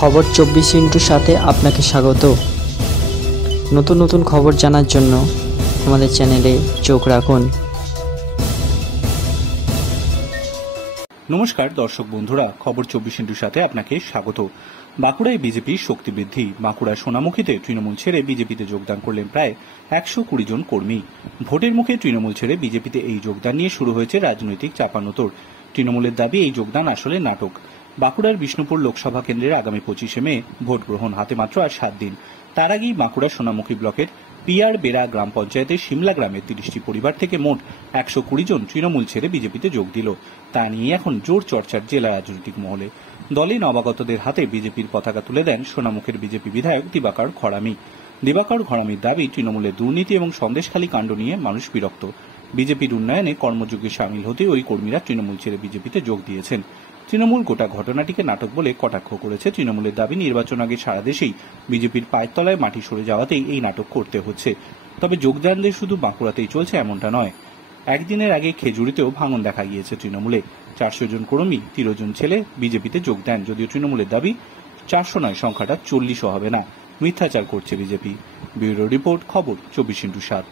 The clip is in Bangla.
খবর 24 সাথে আপনাকে স্বাগত। নতুন নতুন খবর জানার জন্য আমাদের চ্যানেলে চোখ রাখুন। নমস্কার দর্শক বন্ধুরা, খবর 24 সাথে আপনাকে স্বাগত। বাঁকুড়ায় বিজেপির শক্তি বৃদ্ধি। বাঁকুড়ার সোনামুখীতে তৃণমূল ছেড়ে বিজেপিতে যোগদান করলেন প্রায় 120 জন কর্মী। ভোটের মুখে তৃণমূল ছেড়ে বিজেপিতে এই যোগদান নিয়ে শুরু হয়েছে রাজনৈতিক চাপানোতর। তৃণমূলের দাবি এই যোগদান আসলে নাটক। বাঁকুড়ার বিষ্ণুপুর লোকসভা কেন্দ্রের আগামী 25 মে ভোট গ্রহণ, হাতে মাত্র আর 7 দিন। তার আগেই বাঁকুড়ার সোনামুখী ব্লকের পিয়ার বেড়া গ্রাম পঞ্চায়েতের সিমলা গ্রামের 30টি পরিবার থেকে মোট 120 জন তৃণমূল ছেড়ে বিজেপিতে যোগ দিল। তা নিয়ে এখন জোর চর্চার জেলা রাজনৈতিক মহলে। দলে নবাগতদের হাতে বিজেপির পতাকা তুলে দেন সোনামুখীর বিজেপি বিধায়ক দিবাকর ঘরামি। দিবাকর ঘরামির দাবি, তৃণমূলের দুর্নীতি এবং সন্দেশখালী কাণ্ড নিয়ে মানুষ বিরক্ত। বিজেপির উন্নয়নে কর্মযোগে সামিল হতে ওই কর্মীরা তৃণমূল ছেড়ে বিজেপিতে যোগ দিয়েছেন। তৃণমূল গোটা ঘটনাটিকে নাটক বলে কটাক্ষ করেছে। তৃণমূলের দাবি, নির্বাচন আগে সারা দেশেই বিজেপির পায়ের তলায় মাটি সরে যাওয়াতেই এই নাটক করতে হচ্ছে। তবে যোগদানদের শুধু বাঁকুড়াতেই চলছে এমনটা নয়। একদিনের আগে খেজুরিতেও ভাঙন দেখা গিয়েছে তৃণমূলে। 400 জন কর্মী 13 জন ছেলে বিজেপিতে যোগ দেন। যদিও তৃণমূলের দাবি 400 নয়, সংখ্যাটা 40ও হবে না। মিথ্যাচার করছে বিজেপি। ব্যুরো রিপোর্ট, খবর 24x7।